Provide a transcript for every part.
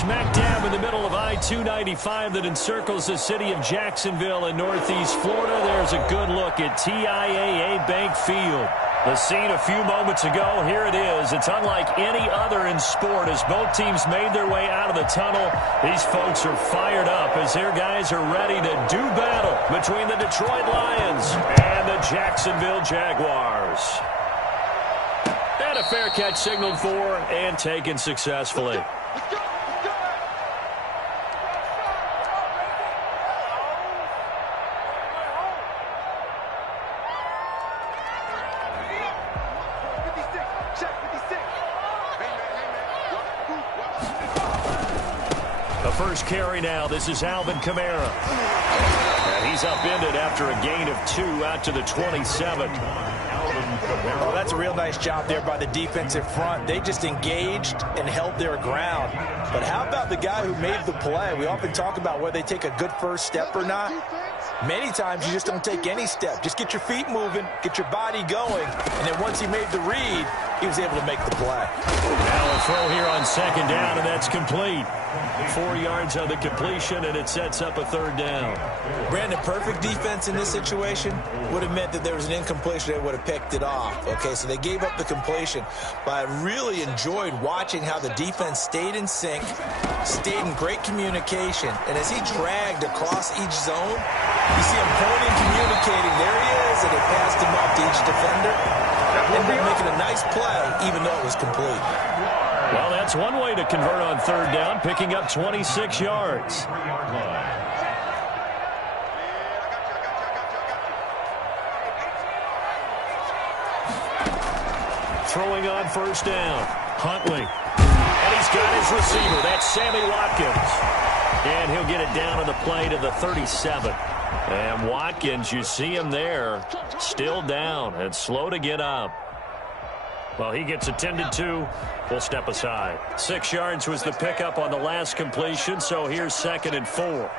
Smack dab in the middle of I-295 that encircles the city of Jacksonville in northeast Florida. There's a good look at TIAA Bank Field. The scene a few moments ago, here it is. It's unlike any other in sport as both teams made their way out of the tunnel. These folks are fired up as their guys are ready to do battle between the Detroit Lions and the Jacksonville Jaguars. And a fair catch signaled for and taken successfully. The first carry now. This is Alvin Kamara. And he's upended after a gain of 2 out to the 27. Oh, that's a real nice job there by the defensive front. They just engaged and held their ground. But how about the guy who made the play? We often talk about whether they take a good first step or not. Many times you just don't take any step. Just get your feet moving, get your body going, and then once he made the read, he was able to make the play. Now a throw here on second down, and that's complete. 4 yards on the completion, and it sets up a third down. Brandon, perfect defense in this situation would have meant that there was an incompletion. They would have picked it off. Okay, so they gave up the completion. But I really enjoyed watching how the defense stayed in sync, stayed in great communication, and as he dragged across each zone, you see him pointing, communicating. There he is, and they passed him up to each defender. Ended up making a nice play, even though it was complete. Well, that's one way to convert on third down, picking up 26 yards. Throwing on first down, Huntley. And he's got his receiver. That's Sammy Watkins. And he'll get it down on the play to the 37. And Watkins, you see him there, still down and slow to get up. Well, he gets attended to. We'll step aside. 6 yards was the pickup on the last completion, so here's 2nd and 4.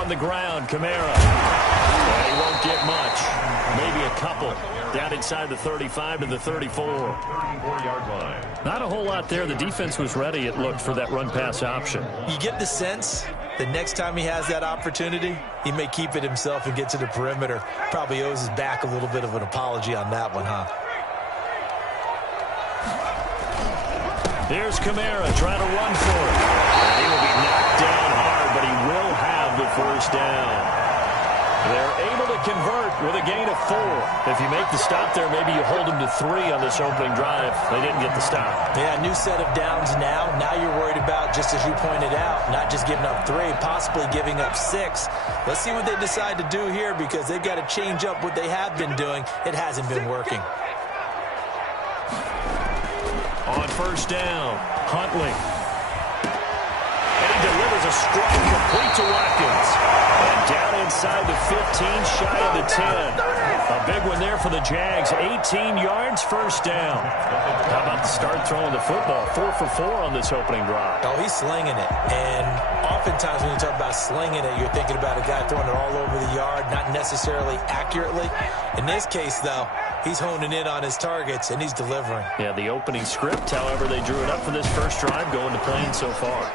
On the ground, Kamara. And he won't get much. Maybe a couple. Down inside the 35 to the 34. 34-yard line. Not a whole lot there. The defense was ready, it looked, for that run-pass option. You get the sense that next time he has that opportunity, he may keep it himself and get to the perimeter. Probably owes his back a little bit of an apology on that one, huh? Here's Kamara trying to run for it. And he will be knocked down hard, but he will have the first down. They're able to convert with a gain of 4. If you make the stop there, maybe you hold them to 3 on this opening drive. They didn't get the stop. Yeah, new set of downs now. Now you're worried about, just as you pointed out, not just giving up 3, possibly giving up 6. Let's see what they decide to do here because they've got to change up what they have been doing. It hasn't been working. On first down, Huntley. And he delivers a strike complete to Watkins. And down inside the 15, shy of the 10. A big one there for the Jags. 18 yards, first down. How about the start throwing the football? 4 for 4 on this opening drive. Oh, he's slinging it. And oftentimes when you talk about slinging it, you're thinking about a guy throwing it all over the yard, not necessarily accurately. In this case, though, he's honing in on his targets, and he's delivering. Yeah, the opening script, however, they drew it up for this first drive, going to plan so far.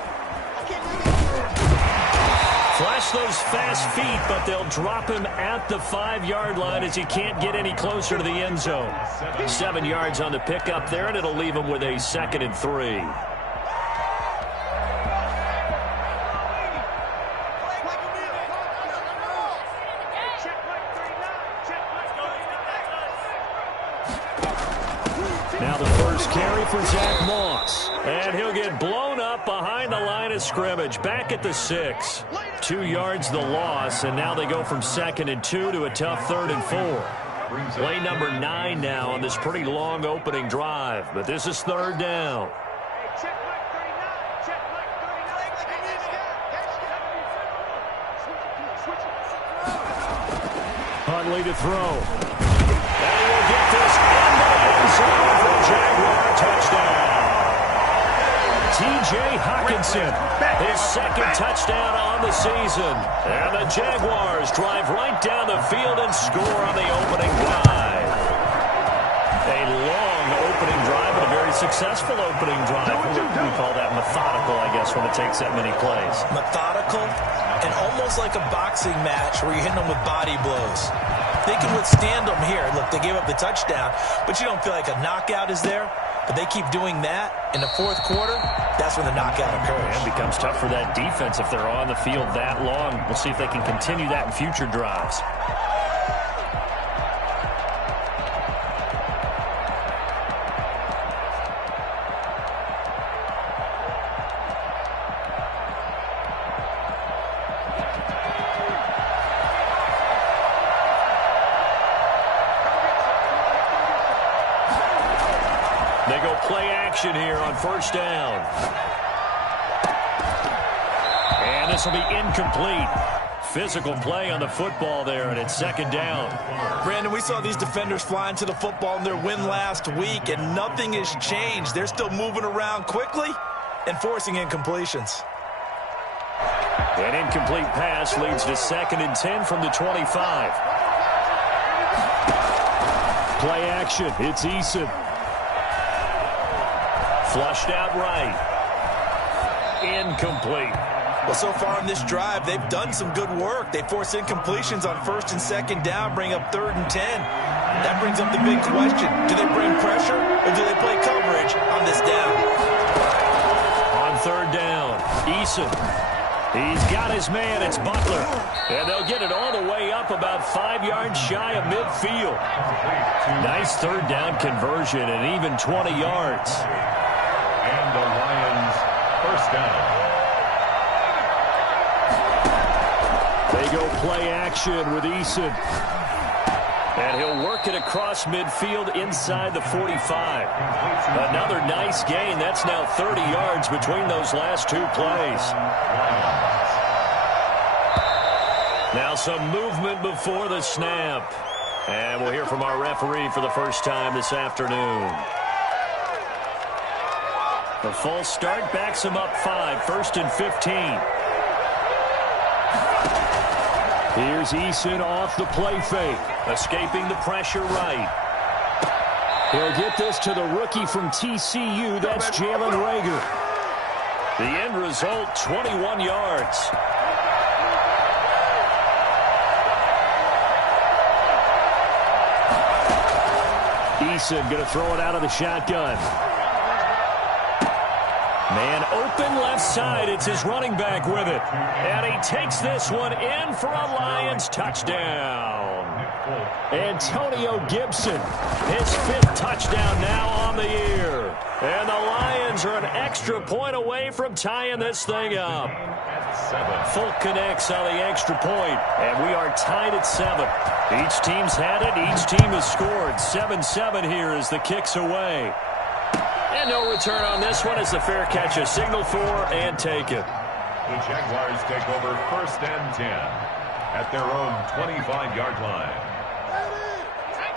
Flash those fast feet, but they'll drop him at the 5-yard line as he can't get any closer to the end zone. 7 yards on the pickup there, and it'll leave him with a 2nd and 3. Now the first carry for Zach Moss. And he'll get blown up behind the line of scrimmage. Back at the 6. 2 yards the loss, and now they go from 2nd and 2 to a tough 3rd and 4. Play number 9 now on this pretty long opening drive. But this is 3rd down. Huntley to throw. And he will get this into the end zone for a Jaguar touchdown. T.J. Hawkinson, his second touchdown on the season. And the Jaguars drive right down the field and score on the opening drive. A long opening drive, but a very successful opening drive. We call that methodical, I guess, when it takes that many plays. Methodical and almost like a boxing match where you're hitting them with body blows. They can withstand them here. Look, they gave up the touchdown, but you don't feel like a knockout is there. But they keep doing that in the fourth quarter. That's when the knockout occurs. It becomes tough for that defense if they're on the field that long. We'll see if they can continue that in future drives. They go play action here on first down. And this will be incomplete. Physical play on the football there, and it's second down. Brandon, we saw these defenders flying to the football in their win last week, and nothing has changed. They're still moving around quickly and forcing incompletions. An incomplete pass leads to 2nd and 10 from the 25. Play action. It's Eason. Flushed out right. Incomplete. Well, so far in this drive, they've done some good work. They force incompletions on 1st and 2nd down, bring up 3rd and 10. That brings up the big question. Do they bring pressure or do they play coverage on this down? On 3rd down, Eason. He's got his man. It's Butler. And they'll get it all the way up about 5 yards shy of midfield. Nice 3rd down conversion and even 20 yards. And the Lions first down. They go play action with Eason. And he'll work it across midfield inside the 45. Another nice gain. That's now 30 yards between those last two plays. Now some movement before the snap. And we'll hear from our referee for the first time this afternoon. The false start backs him up 5, 1st and 15. Here's Eason off the play fake, escaping the pressure right. He'll get this to the rookie from TCU. That's Jalen Reagor. The end result, 21 yards. Eason going to throw it out of the shotgun. Man open left side. It's his running back with it. And he takes this one in for a Lions touchdown. Antonio Gibson, his 5th touchdown now on the year. And the Lions are an extra point away from tying this thing up. Fulk connects on the extra point, and we are tied at 7. Each team's had it. Each team has scored. 7-7 here as the kick's away. And no return on this one as the fair catch is signaled for and taken. The Jaguars take over 1st and 10 at their own 25-yard line.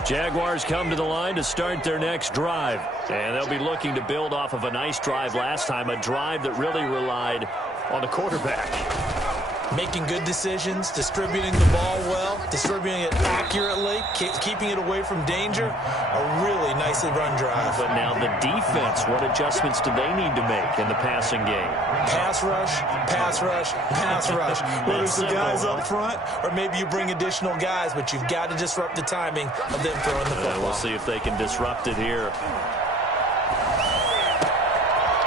Jaguars come to the line to start their next drive. And they'll be looking to build off of a nice drive last time, a drive that really relied on the quarterback. Making good decisions, distributing the ball well, distributing it accurately, keeping it away from danger. A really nicely run drive. But now the defense, what adjustments do they need to make in the passing game? Pass rush, pass rush, pass rush. Whether it's the guys up front or maybe you bring additional guys, but you've got to disrupt the timing of them throwing the football. We'll see if they can disrupt it here.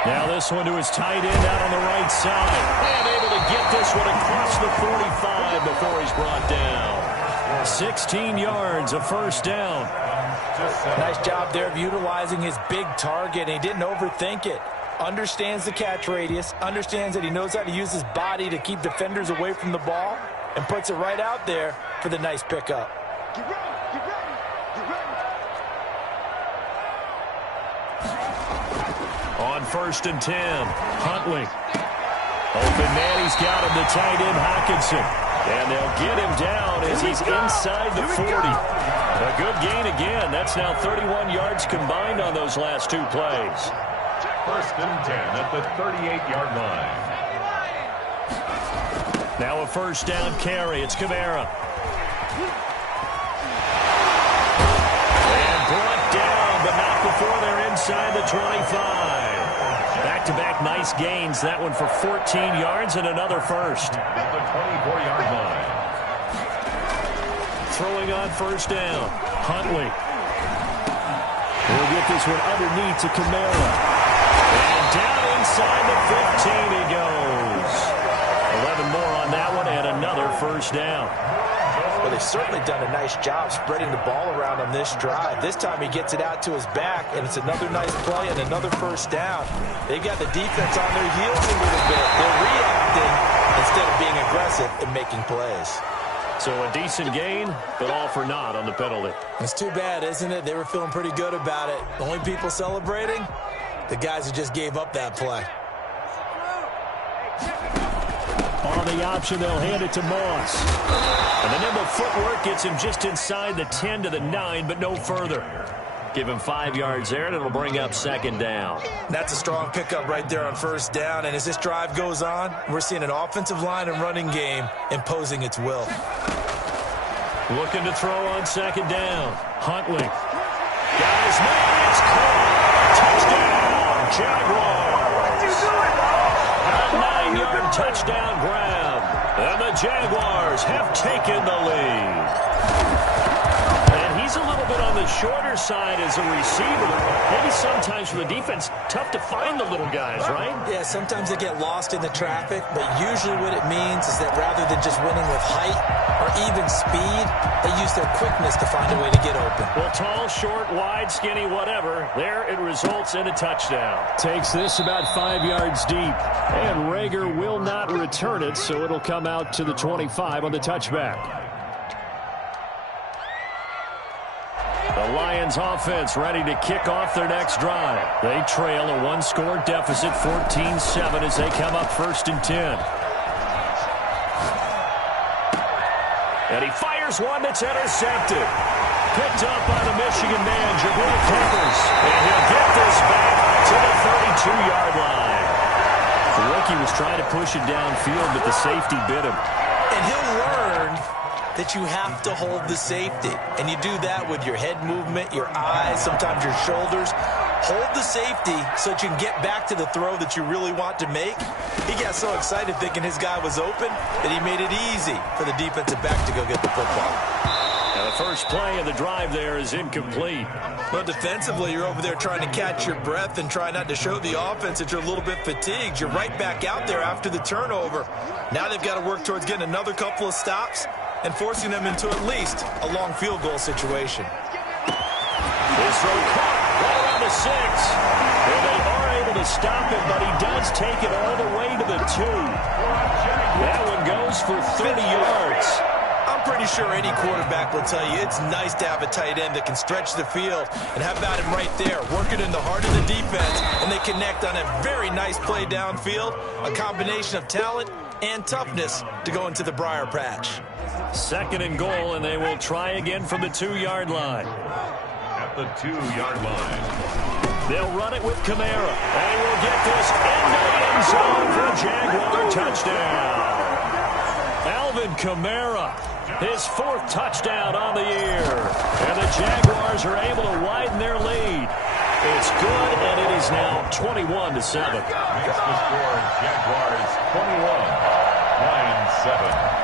Now this one to his tight end out on the right side. And able to get this one across the 45 before he's brought down. 16 yards, a first down. Nice job there of utilizing his big target. He didn't overthink it. Understands the catch radius. Understands that he knows how to use his body to keep defenders away from the ball. And puts it right out there for the nice pickup. On 1st and 10, Huntley. Open man, he's got him, the tight end, Hawkinson. And they'll get him down as he's inside the 40. A good gain again. That's now 31 yards combined on those last two plays. first and 10 at the 38-yard line. Now a first down carry. It's Kamara. And brought down, but not before they're inside the 25. Back-to-back nice gains. That one for 14 yards and another first. At the 24-yard line. Throwing on first down. Huntley. He'll get this one underneath to Kamara. And down inside the 15 he goes. 11 more on that one and another first down. Well, they've certainly done a nice job spreading the ball around on this drive. This time he gets it out to his back, and it's another nice play and another first down. They've got the defense on their heels a little bit. They're reacting instead of being aggressive and making plays. So a decent gain, but all for naught on the penalty. It's too bad, isn't it? They were feeling pretty good about it. The only people celebrating, the guys who just gave up that play. On the option, they'll hand it to Moss. And the nimble footwork gets him just inside the 10 to the 9, but no further. Give him 5 yards there, and it'll bring up second down. That's a strong pickup right there on first down. And as this drive goes on, we're seeing an offensive line and running game imposing its will. Looking to throw on second down. Huntley. Got his man. It's caught. Touchdown, Jaguars. A 9-yard touchdown grab. And the Jaguars have taken the lead. And he's a little bit on the shorter side as a receiver. Maybe sometimes for the defense, tough to find the little guys, right? Yeah, sometimes they get lost in the traffic, but usually what it means is that rather than just winning with height or even speed, they use their quickness to find a way to get open. Well, tall, short, wide, skinny, whatever, there it results in a touchdown. Takes this about 5 yards deep, and Rager will not return it, so it'll come out to the 25 on the touchback. The Lions offense ready to kick off their next drive. They trail a one-score deficit, 14-7, as they come up first and 10. And he fires one that's intercepted. Picked up by the Michigan man, Jabril Peppers. And he'll get this back to the 32-yard line. The rookie was trying to push it downfield, but the safety bit him. And he'll learn that you have to hold the safety. And you do that with your head movement, your eyes, sometimes your shoulders. Hold the safety so that you can get back to the throw that you really want to make. He got so excited thinking his guy was open that he made it easy for the defensive back to go get the football. And the first play of the drive there is incomplete. But defensively, you're over there trying to catch your breath and try not to show the offense that you're a little bit fatigued. You're right back out there after the turnover. Now they've got to work towards getting another couple of stops and forcing them into at least a long field goal situation. This throw caught right around the 6. And they are able to stop him, but he does take it all the way to the 2. That one goes for 30 yards. I'm pretty sure any quarterback will tell you it's nice to have a tight end that can stretch the field. And how about him right there, working in the heart of the defense, and they connect on a very nice play downfield, a combination of talent and toughness to go into the briar patch. Second and goal, and they will try again from the 2-yard line. At the 2-yard line. They'll run it with Kamara. They will get this into the end zone for a Jaguar touchdown. Alvin Kamara, his 4th touchdown on the year. And the Jaguars are able to widen their lead. It's good, and it is now 21-7. That's the score. Jaguars 21, Lions 7.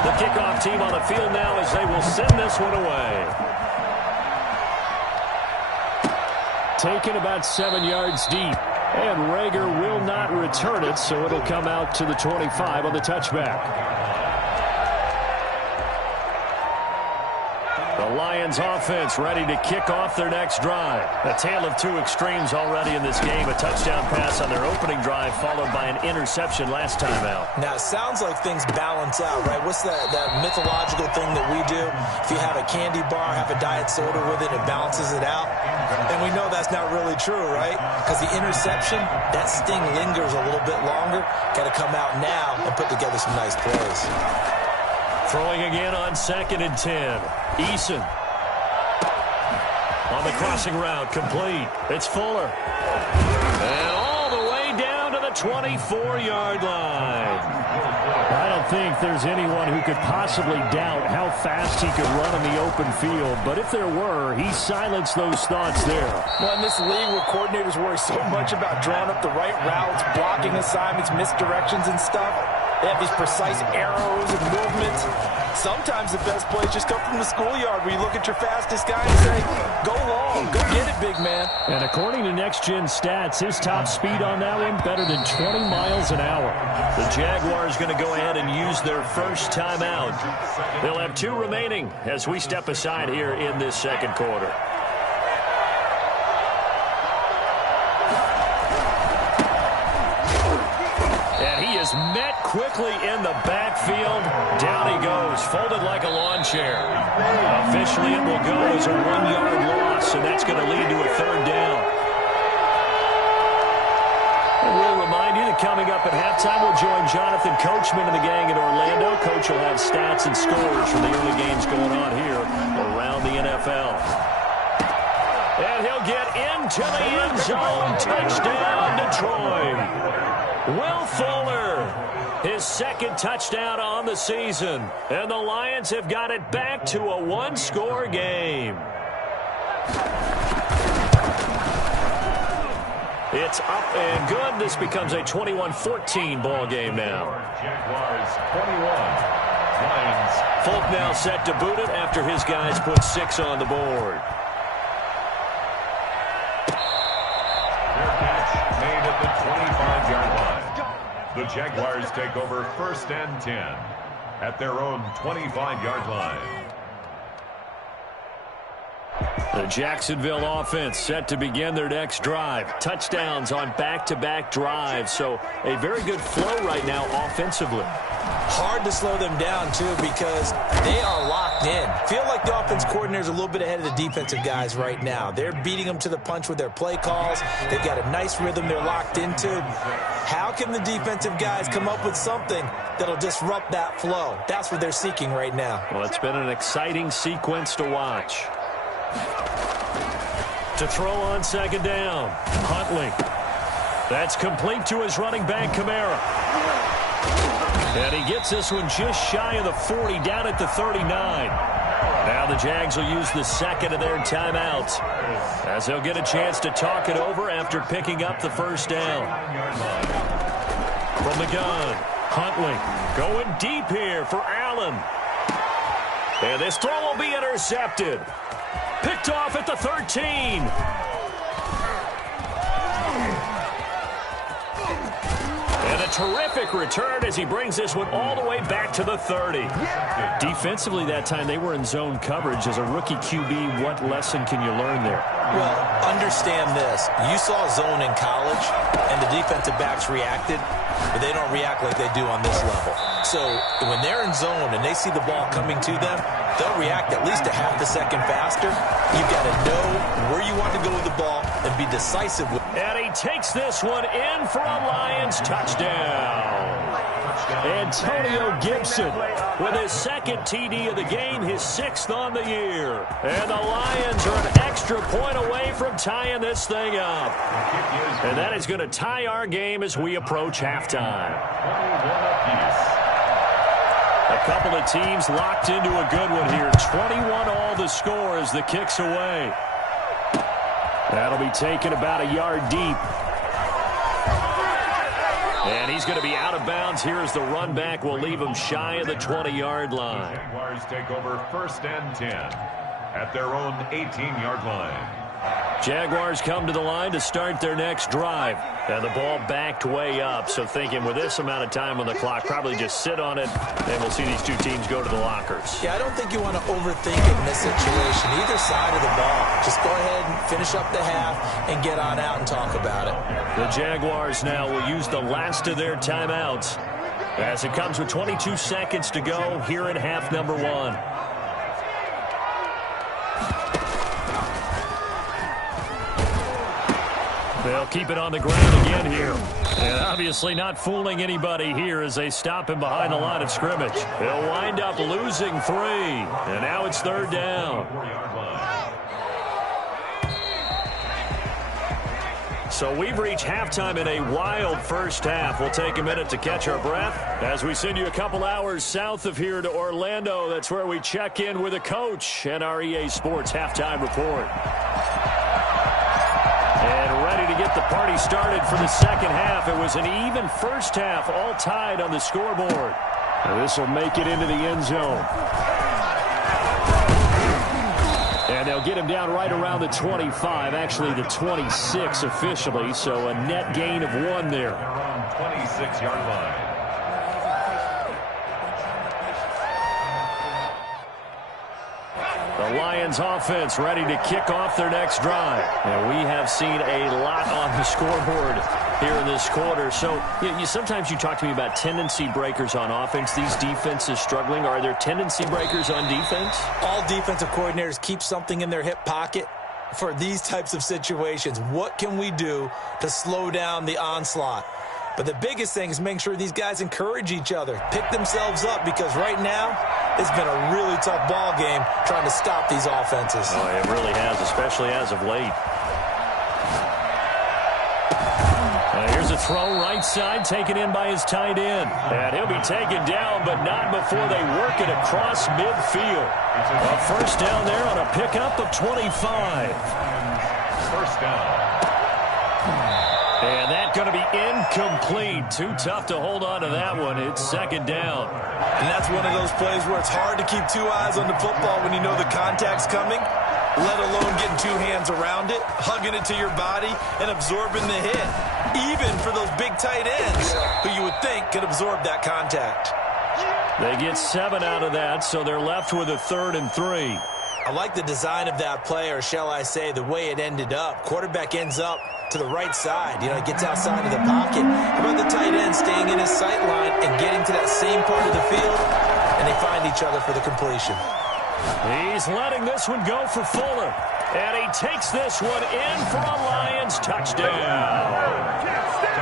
The kickoff team on the field now as they will send this one away. Taken about 7 yards deep. And Rager will not return it, so it'll come out to the 25 on the touchback. The Lions offense ready to kick off their next drive. A tale of two extremes already in this game. A touchdown pass on their opening drive followed by an interception last time out. Now, it sounds like things balance out, right? What's that mythological thing that we do? If you have a candy bar, have a diet soda with it, it balances it out. And we know that's not really true, right? Because the interception, that sting lingers a little bit longer. Got to come out now and put together some nice plays. Throwing again on 2nd and 10. Eason. On the crossing route, complete. It's Fuller. And all the way down to the 24-yard line. I don't think there's anyone who could possibly doubt how fast he could run in the open field. But if there were, he silenced those thoughts there. Well, in this league where coordinators worry so much about drawing up the right routes, blocking assignments, misdirections and stuff, they have these precise arrows and movements. Sometimes the best plays just come from the schoolyard where you look at your fastest guy and say, go long, go get it, big man. And according to Next Gen Stats, his top speed on that one, better than 20 miles an hour. The Jaguars going to go ahead and use their first timeout. They'll have 2 remaining as we step aside here in this second quarter. Is met quickly in the backfield. Down he goes, folded like a lawn chair. Officially, it will go as a 1-yard loss, and that's going to lead to a 3rd down. And we'll remind you that coming up at halftime, we'll join Jonathan Coachman and the gang in Orlando. Coach will have stats and scores from the early games going on here around the NFL. And he'll get into the end zone. Touchdown, Detroit. Will Fuller, his 2nd touchdown on the season. And the Lions have got it back to a 1-score game. It's up and good. This becomes a 21-14 ball game now. Jaguars 21. Lions. Folk now set to boot it after his guys put 6 on the board. Made at the 25-yard line. The Jaguars take over 1st and 10 at their own 25-yard line. The Jacksonville offense set to begin their next drive. Touchdowns on back-to-back drives, so a very good flow right now offensively. Hard to slow them down, too, because they are locked in. Feel like the offense coordinator's a little bit ahead of the defensive guys right now. They're beating them to the punch with their play calls. They've got a nice rhythm they're locked into. How can the defensive guys come up with something that'll disrupt that flow? That's what they're seeking right now. Well, it's been an exciting sequence to watch. To throw on 2nd down, Huntley. That's complete to his running back, Kamara. And he gets this one just shy of the 40, down at the 39. Now the Jags will use the 2nd of their timeouts, as they'll get a chance to talk it over after picking up the 1st down. From the gun, Huntley going deep here for Allen. And this throw will be intercepted. Picked off at the 13. And a terrific return as he brings this one all the way back to the 30. Defensively that time, they were in zone coverage. As a rookie QB, what lesson can you learn there? Well, understand this. You saw zone in college, and the defensive backs reacted, but they don't react like they do on this level. So when they're in zone and they see the ball coming to them, they'll react at least a half a second faster. You've got to know where you want to go with the ball and be decisive with it. And he takes this one in for a Lions touchdown. Antonio Gibson with his 2nd TD of the game, his 6th on the year. And the Lions are an extra point away from tying this thing up. And that is going to tie our game as we approach halftime. A couple of teams locked into a good one here. 21 all the score as the kick's away. That'll be taken about a yard deep. And he's going to be out of bounds here as the run back will leave him shy of the 20-yard line. Jaguars take over 1st and 10 at their own 18-yard line. Jaguars come to the line to start their next drive. And the ball backed way up. So thinking with this amount of time on the clock, probably just sit on it, and we'll see these two teams go to the lockers. Yeah, I don't think you want to overthink it in this situation. Either side of the ball. Just go ahead and finish up the half and get on out and talk about it. The Jaguars now will use the last of their timeouts as it comes with 22 seconds to go here in half number 1. They'll keep it on the ground again here. And obviously not fooling anybody here as they stop him behind the line of scrimmage. They'll wind up losing 3. And now it's 3rd down. So we've reached halftime in a wild first half. We'll take a minute to catch our breath as we send you a couple hours south of here to Orlando. That's where we check in with a coach and our EA Sports halftime report. And ready to get the party started for the second half. It was an even first half, all tied on the scoreboard. This will make it into the end zone. And they'll get him down right around the 25, actually the 26 officially, so a net gain of 1 there. Around 26-yard line. The Lions offense ready to kick off their next drive. And we have seen a lot on the scoreboard here in this quarter. So sometimes you talk to me about tendency breakers on offense. These defenses struggling. Are there tendency breakers on defense? All defensive coordinators keep something in their hip pocket for these types of situations. What can we do to slow down the onslaught? But the biggest thing is making sure these guys encourage each other, pick themselves up, because right now it's been a really tough ball game trying to stop these offenses. Oh, it really has, especially as of late. Here's a throw right side, taken in by his tight end. And he'll be taken down, but not before they work it across midfield. A first down there on a pickup of 25. First down. And that's going to be incomplete. Too tough to hold on to that one. It's second down. And that's one of those plays where it's hard to keep two eyes on the football when you know the contact's coming, let alone getting two hands around it, hugging it to your body, and absorbing the hit. Even for those big tight ends who you would think could absorb that contact. They get 7 out of that, so they're left with a 3rd and 3. I like the design of that play, or shall I say the way it ended up. Quarterback ends up to the right side. It gets outside of the pocket. How about the tight end staying in his sight line and getting to that same part of the field, and they find each other for the completion. He's letting this one go for Fuller. And he takes this one in for a Lions touchdown.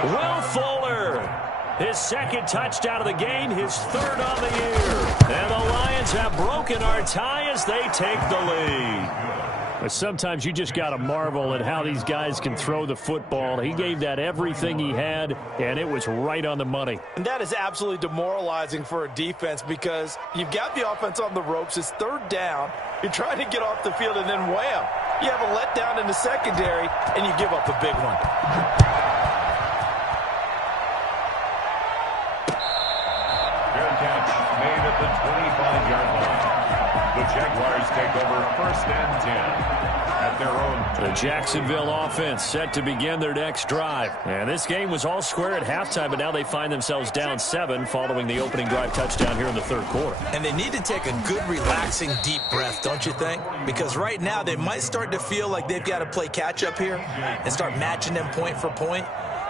Will Fuller, his second touchdown of the game, his 3rd on the year. And the Lions have broken our tie as they take the lead. But sometimes you just got to marvel at how these guys can throw the football. He gave that everything he had, and it was right on the money. And that is absolutely demoralizing for a defense because you've got the offense on the ropes. It's 3rd down. You're trying to get off the field, and then wham, you have a letdown in the secondary, and you give up a big one. Fair catch made at the 25-yard line. The Jaguars take over 1st and 10 at their own. The Jacksonville offense set to begin their next drive. And this game was all square at halftime, but now they find themselves down 7 following the opening drive touchdown here in the 3rd quarter. And they need to take a good, relaxing, deep breath, don't you think? Because right now they might start to feel like they've got to play catch-up here and start matching them point for point.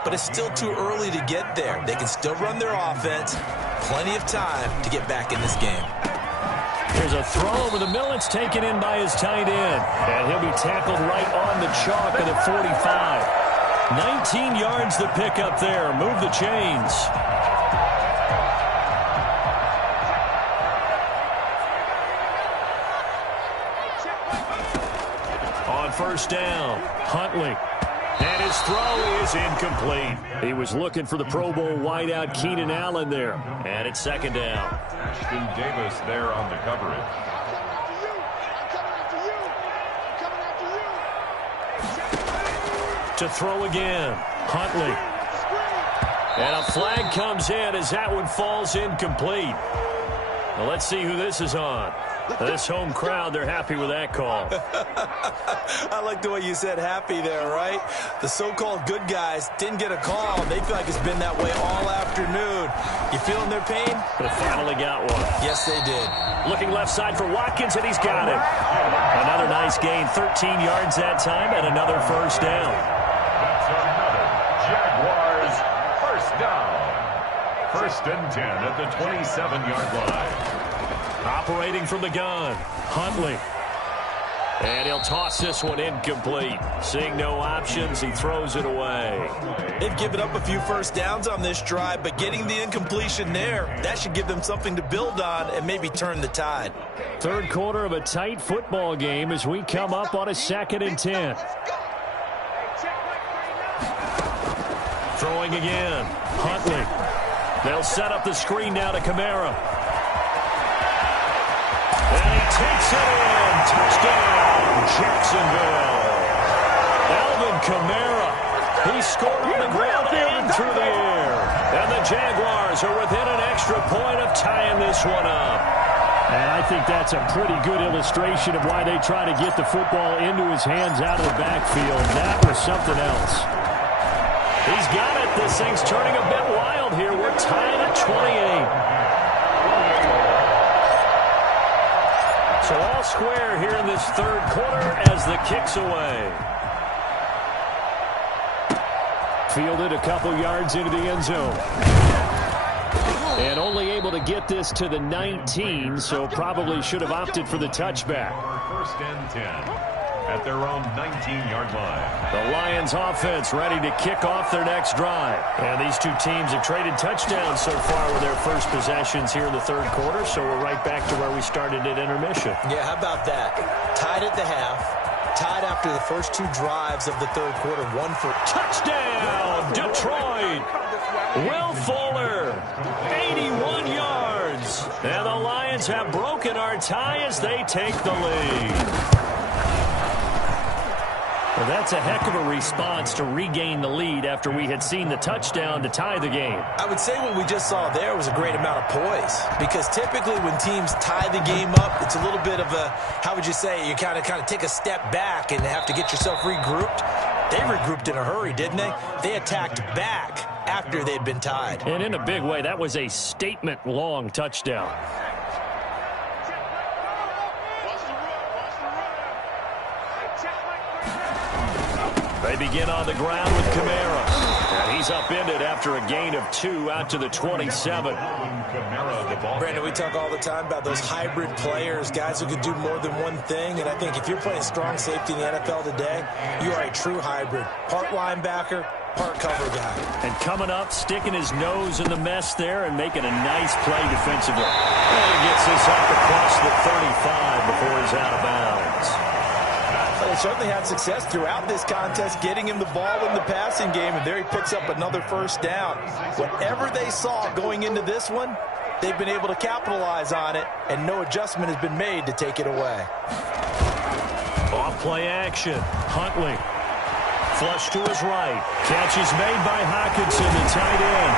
But it's still too early to get there. They can still run their offense. Plenty of time to get back in this game. Here's a throw over the middle. It's taken in by his tight end. And he'll be tackled right on the chalk at the 45. 19 yards the pickup there. Move the chains. On first down, Huntley. And his throw is incomplete. He was looking for the Pro Bowl wideout Keenan Allen there. And it's second down. Ashton Davis there on the coverage. To throw again, Huntley. And a flag comes in as that one falls incomplete. Well, let's see who this is on. This home crowd, they're happy with that call. I like the way you said happy there, right? The so-called good guys didn't get a call. They feel like it's been that way all afternoon. You feeling their pain? They finally got one. Yes, they did. Looking left side for Watkins, and he's got it. Another nice gain, 13 yards that time, and another first down. That's another Jaguars first down. 1st and 10 at the 27-yard line. Operating from the gun, Huntley. And he'll toss this one incomplete. Seeing no options, he throws it away. They've given up a few first downs on this drive, but getting the incompletion there, that should give them something to build on and maybe turn the tide. 3rd quarter of a tight football game as we come up on a 2nd and 10. Throwing again. Huntley. They'll set up the screen now to Kamara. And he takes it in. Touchdown, Jacksonville. Alvin Kamara. He scored on the ground and through the air. And the Jaguars are within an extra point of tying this one up. And I think that's a pretty good illustration of why they try to get the football into his hands out of the backfield. That was something else. He's got it. This thing's turning a bit wild here. We're tied at 28. So all square here in this third quarter as the kick's away. Fielded a couple yards into the end zone. And only able to get this to the 19, so probably should have opted for the touchback. First and 10 at their own 19-yard line. The Lions offense ready to kick off their next drive. And these two teams have traded touchdowns so far with their first possessions here in the third quarter, so we're right back to where we started at intermission. Yeah, how about that? Tied at the half, tied after the first two drives of the third quarter, one for touchdown, Detroit. Will Fuller, 81 yards. And the Lions have broken our tie as they take the lead. Well, that's a heck of a response to regain the lead after we had seen the touchdown to tie the game. I would say what we just saw there was a great amount of poise, because typically when teams tie the game up, it's a little bit of a, how would you say, you kind of take a step back and have to get yourself regrouped. They regrouped in a hurry, didn't they? They attacked back after they'd been tied. And in a big way, that was a statement-long touchdown. They begin on the ground with Kamara. And he's upended after a gain of 2 out to the 27. Brandon, we talk all the time about those hybrid players, guys who could do more than one thing. And I think if you're playing strong safety in the NFL today, you are a true hybrid. Part linebacker, part cover guy. And coming up, sticking his nose in the mess there and making a nice play defensively. And he gets this up across the 35 before he's out of bounds. They certainly had success throughout this contest, getting him the ball in the passing game, and there he picks up another first down. Whatever they saw going into this one, they've been able to capitalize on it, and no adjustment has been made to take it away. Off play action. Huntley. Flush to his right. Catch is made by Hockenson, the tight end.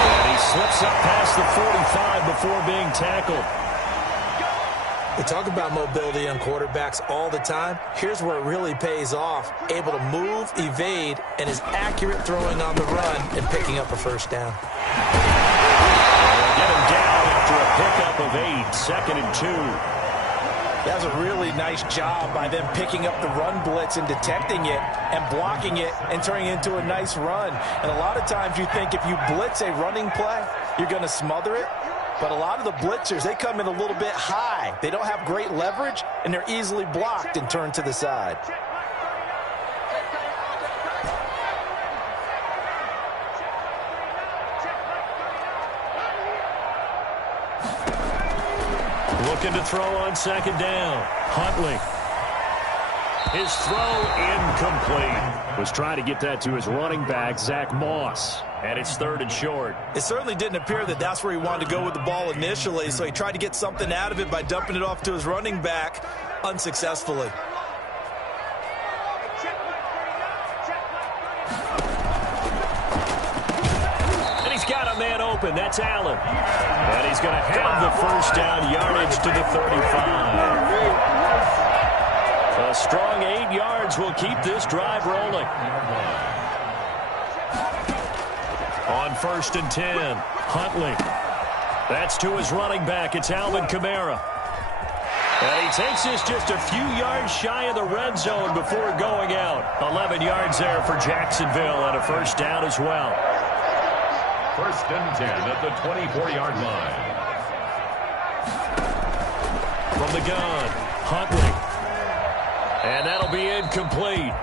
And he slips up past the 45 before being tackled. We talk about mobility on quarterbacks all the time. Here's where it really pays off. Able to move, evade, and is accurate throwing on the run and picking up a first down. Get him down after a pickup of 8, 2nd and 2. That was a really nice job by them picking up the run blitz and detecting it and blocking it and turning it into a nice run. And a lot of times you think if you blitz a running play, you're going to smother it. But a lot of the blitzers, they come in a little bit high. They don't have great leverage, and they're easily blocked and turned to the side. Looking to throw on second down. Huntley. His throw incomplete. Was trying to get that to his running back, Zach Moss. And it's 3rd and short. It certainly didn't appear that that's where he wanted to go with the ball initially, so he tried to get something out of it by dumping it off to his running back unsuccessfully. And he's got a man open. That's Allen. And he's going to have the first down, yardage to the 35. A strong 8 yards will keep this drive rolling. On 1st and 10, Huntley. That's to his running back. It's Alvin Kamara. And he takes this just a few yards shy of the red zone before going out. 11 yards there for Jacksonville and a first down as well. 1st and 10 at the 24-yard line. From the gun, Huntley. And that'll be incomplete.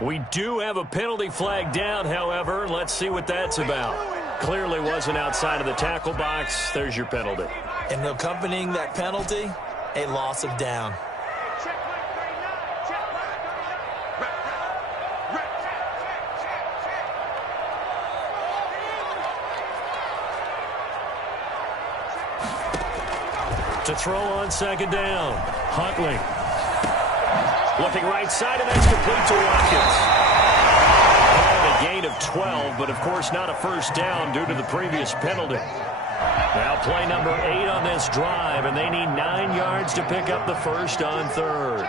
We do have a penalty flag down, however. Let's see what that's about. Clearly wasn't outside of the tackle box. There's your penalty. And accompanying that penalty, a loss of down. To throw on second down. Huntley. Looking right side, and that's complete to Watkins. And a gain of 12, but of course not a first down due to the previous penalty. Now play number 8 on this drive, and they need 9 yards to pick up the first on third.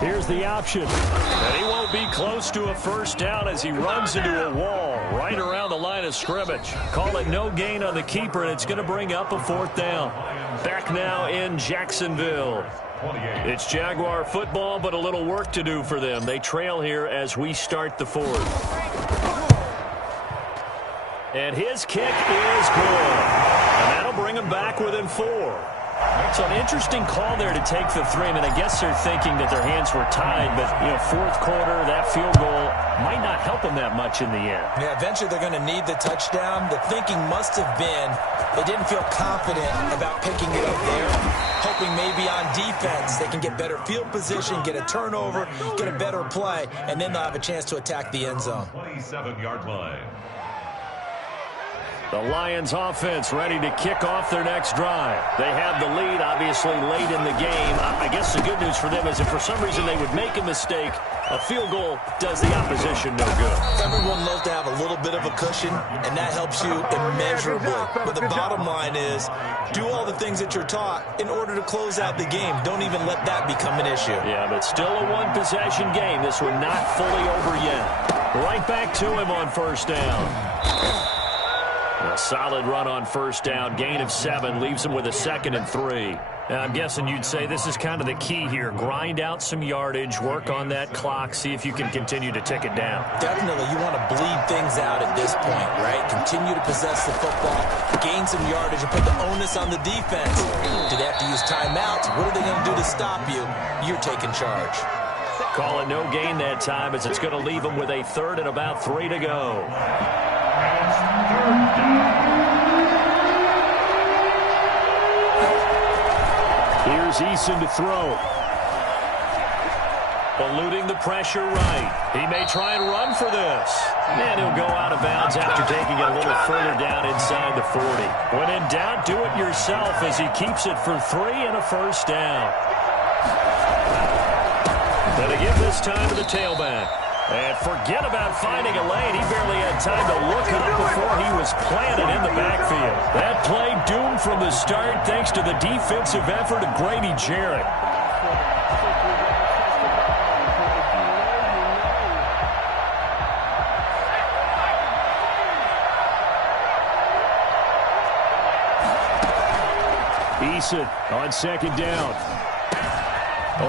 Here's the option. And he won't be close to a first down as he runs into a wall right around the line of scrimmage. Call it no gain on the keeper, and it's going to bring up a fourth down. Back now in Jacksonville. It's Jaguar football, but a little work to do for them. They trail here as we start the fourth. And his kick is good. And that'll bring him back within 4. So an interesting call there to take the 3. I mean, I guess they're thinking that their hands were tied, but, you know, fourth quarter, that field goal might not help them that much in the end. Yeah, eventually they're going to need the touchdown. The thinking must have been they didn't feel confident about picking it up there, hoping maybe on defense they can get better field position, get a turnover, get a better play, and then they'll have a chance to attack the end zone. 27-yard line. The Lions offense ready to kick off their next drive. They have the lead, obviously, late in the game. I guess the good news for them is if for some reason they would make a mistake, a field goal does the opposition no good. Everyone loves to have a little bit of a cushion, and that helps you immeasurably. But the bottom line is, do all the things that you're taught in order to close out the game. Don't even let that become an issue. Yeah, but still a one-possession game. This one not fully over yet. Right back to him on first down. A solid run on first down. Gain of 7 leaves him with a 2nd and 3. Now, I'm guessing you'd say this is kind of the key here. Grind out some yardage, work on that clock, see if you can continue to tick it down. Definitely, you want to bleed things out at this point, right? Continue to possess the football, gain some yardage, and put the onus on the defense. Do they have to use timeouts? What are they going to do to stop you? You're taking charge. Call it no gain that time as it's going to leave them with a 3rd and about 3 to go. Here's Eason to throw. Eluding the pressure right. He may try and run for this. And he'll go out of bounds after taking it a little further down inside the 40. When in doubt, do it yourself as he keeps it for 3 and a first down. And to give this time to the tailback. And forget about finding a lane. He barely had time to look up before he was planted in the backfield. That play doomed from the start thanks to the defensive effort of Grady Jarrett. Eason on second down.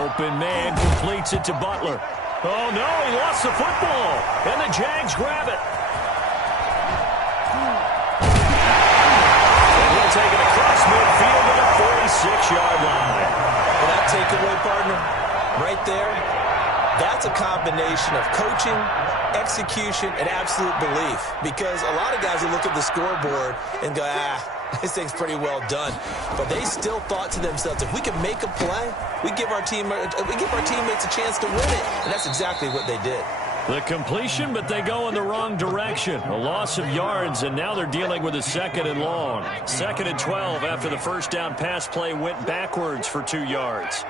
Open man completes it to Butler. Oh, no, he lost the football. And the Jags grab it. And he'll take it across midfield to the 46-yard line. Well, that takeaway, partner, right there, that's a combination of coaching, execution, and absolute belief. Because a lot of guys will look at the scoreboard and go, this thing's pretty well done. But they still thought to themselves, if we can make a play, we give our teammates a chance to win it. And that's exactly what they did. The completion, but they go in the wrong direction. A loss of yards, and now they're dealing with a 2nd and long. 2nd and 12 after the first down pass play went backwards for 2 yards.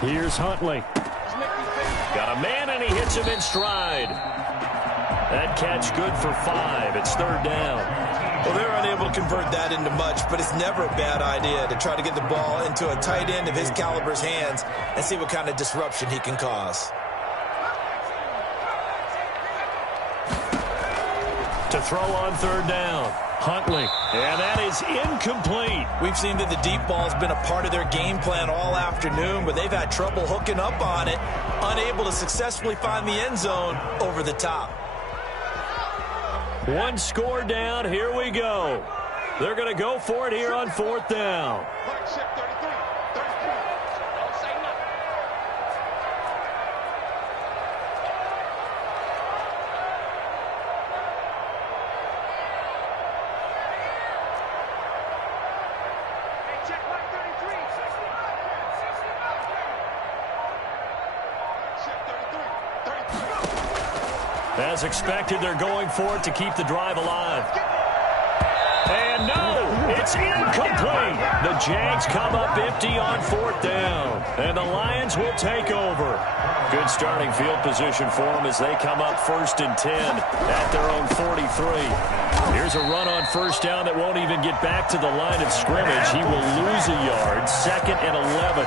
Here's Huntley. Got a man, and he hits him in stride. That catch good for 5. It's 3rd down. Well, they're unable to convert that into much, but it's never a bad idea to try to get the ball into a tight end of his caliber's hands and see what kind of disruption he can cause. To throw on 3rd down. Huntley. And that is incomplete. We've seen that the deep ball's been a part of their game plan all afternoon, but they've had trouble hooking up on it, unable to successfully find the end zone over the top. 1 score down. Here we go. They're going to go for it here on 4th down. As expected, they're going for it to keep the drive alive. And no, it's incomplete. The Jags come up empty on 4th down. And the Lions will take over. Good starting field position for them as they come up 1st and 10 at their own 43. Here's a run on 1st down that won't even get back to the line of scrimmage. He will lose a yard, 2nd and 11.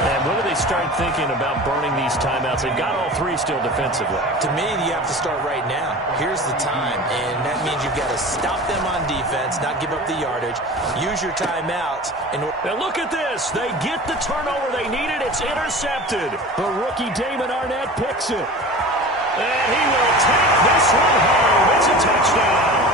And when do they start thinking about burning these timeouts? They've got all 3 still defensively. To me, you have to start right now. Here's the time, and that means you've got to stop them on defense, not give up the yardage. Use your timeouts. Now look at this. They get the turnover they needed. It's intercepted. But rookie Damon Arnett picks it. And he will take this one home. It's a touchdown.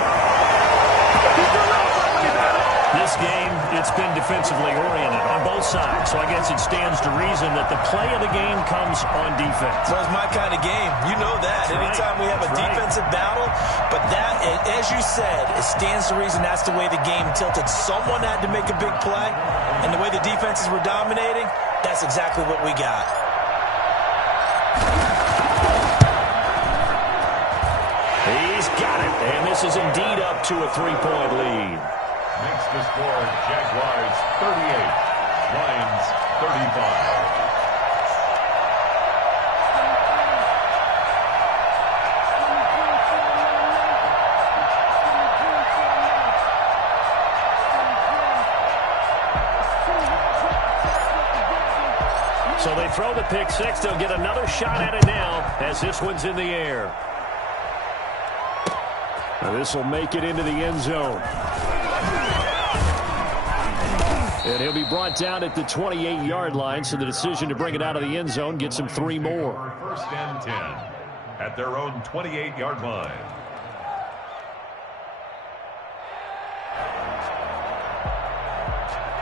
This game, it's been defensively oriented on both sides, so I guess it stands to reason that the play of the game comes on defense. Well, it's my kind of game. You know that. Anytime we have a defensive battle, but that, as you said, it stands to reason that's the way the game tilted. Someone had to make a big play, and the way the defenses were dominating, that's exactly what we got. He's got it, and this is indeed up to a 3-point lead. Makes the score Jaguars 38, Lions 35. So they throw the pick six. They'll get another shot at it now as this one's in the air. Now this will make it into the end zone. And he'll be brought down at the 28-yard line, so the decision to bring it out of the end zone gets him 3 more. 1st and 10 at their own 28-yard line.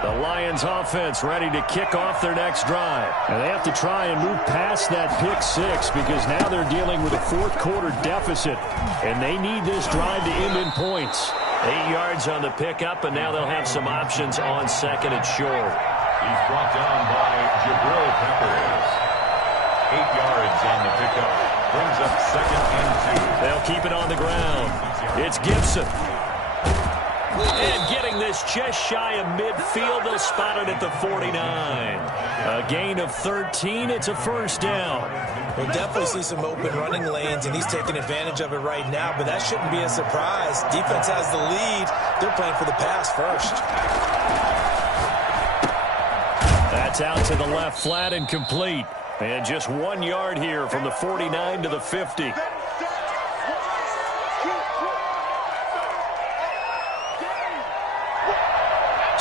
The Lions offense ready to kick off their next drive. And they have to try and move past that pick six because now they're dealing with a 4th quarter deficit. And they need this drive to end in points. 8 yards on the pickup, and now they'll have some options on 2nd and short. He's brought down by Jabril Peppers. 8 yards on the pickup. Brings up 2nd and 2. They'll keep it on the ground. It's Gibson. And getting this just shy of midfield, they'll spot it at the 49. A gain of 13. It's a 1st down. We'll definitely see some open running lanes, and he's taking advantage of it right now, but that shouldn't be a surprise. Defense has the lead. They're playing for the pass first. That's out to the left, flat and complete. And just 1 yard here from the 49 to the 50.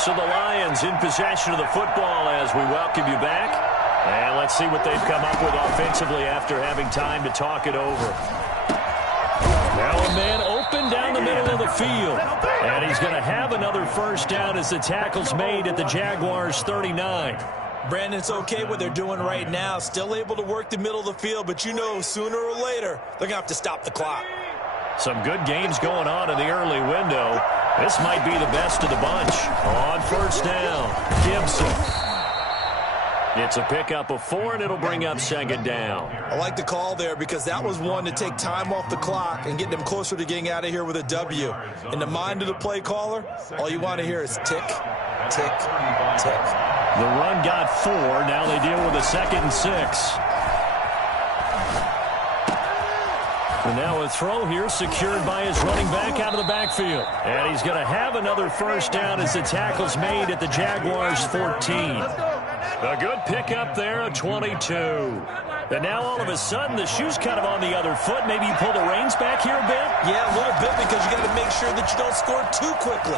So the Lions in possession of the football as we welcome you back. And let's see what they've come up with offensively after having time to talk it over. Now a man open down the middle of the field. And he's going to have another 1st down as the tackle's made at the Jaguars' 39. Brandon, it's okay what they're doing right now. Still able to work the middle of the field, but you know sooner or later they're going to have to stop the clock. Some good games going on in the early window. This might be the best of the bunch. On 1st down, Gibson. It's a pickup of 4, and it'll bring up 2nd down. I like the call there because that was one to take time off the clock and get them closer to getting out of here with a W. In the mind of the play caller, all you want to hear is tick, tick, tick. The run got 4. Now they deal with a 2nd and 6. And now a throw here secured by his running back out of the backfield. And he's going to have another 1st down as the tackle's made at the Jaguars' 14. A good pickup there, a 22. And now all of a sudden the shoe's kind of on the other foot. Maybe you pull the reins back here a bit? Yeah, a little bit because you got to make sure that you don't score too quickly.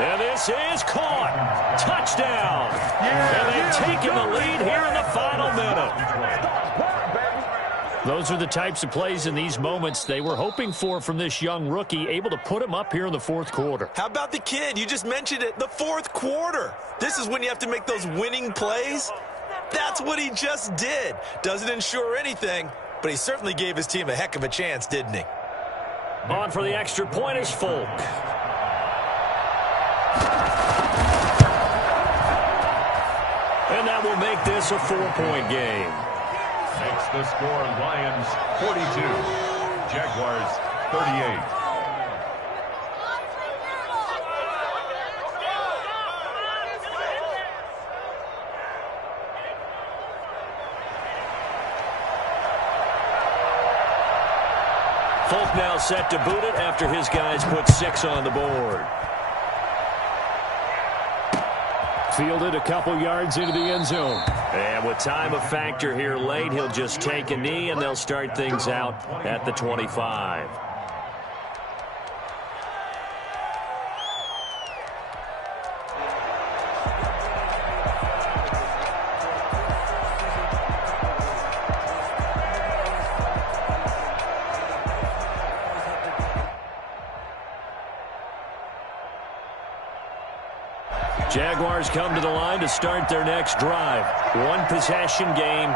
And this is caught. Touchdown. And they've taken the lead here in the final minute. Those are the types of plays in these moments they were hoping for from this young rookie, able to put him up here in the 4th quarter. How about the kid? You just mentioned it, the 4th quarter. This is when you have to make those winning plays. That's what he just did. Doesn't ensure anything, but he certainly gave his team a heck of a chance, didn't he? On for the extra point is Folk. And that will make this a 4-point game. Makes the score Lions 42, Jaguars 38. Folk now set to boot it after his guys put 6 on the board. Fielded a couple yards into the end zone. And with time a factor here late, he'll just take a knee, and they'll start things out at the 25. Jaguars come to the line to start their next drive. One possession game.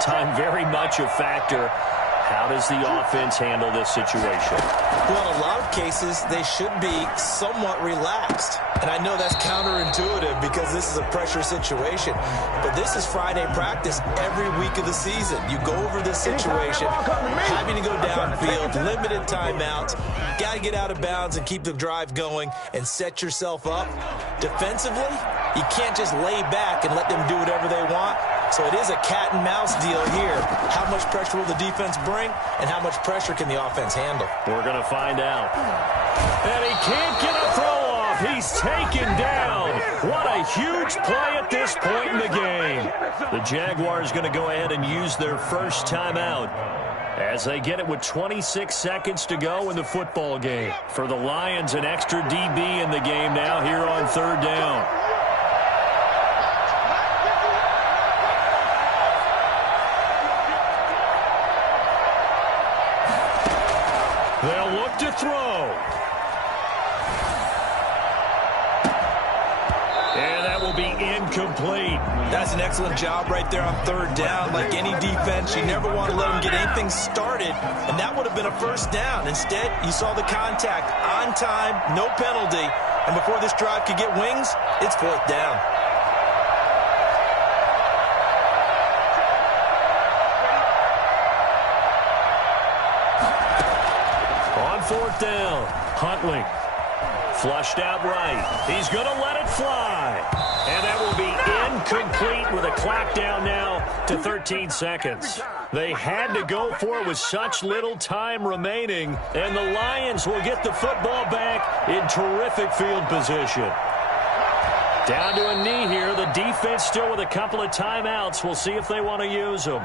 Time very much a factor. How does the offense handle this situation? Well, in a lot of cases, they should be somewhat relaxed. And I know that's counterintuitive because this is a pressure situation. But this is Friday practice every week of the season. You go over this situation, having to go downfield, limited timeouts. Got to get out of bounds and keep the drive going and set yourself up. Defensively, you can't just lay back and let them do whatever they want. So it is a cat and mouse deal here. How much pressure will the defense bring, and how much pressure can the offense handle? We're going to find out. And he can't get a throw off. He's taken down. What a huge play at this point in the game. The Jaguars going to go ahead and use their first timeout as they get it with 26 seconds to go in the football game. For the Lions, an extra DB in the game now here on third down. They'll look to throw. And that will be incomplete. That's an excellent job right there on third down. Like any defense, you never want to let them get anything started, and that would have been a first down. Instead, you saw the contact on time, no penalty, and before this drive could get wings, it's fourth down. On fourth down, Huntley. Flushed out right. He's going to let it fly. And that will be incomplete with a clock down now to 13 seconds. They had to go for it with such little time remaining. And the Lions will get the football back in terrific field position. Down to a knee here. The defense still with a couple of timeouts. We'll see if they want to use them.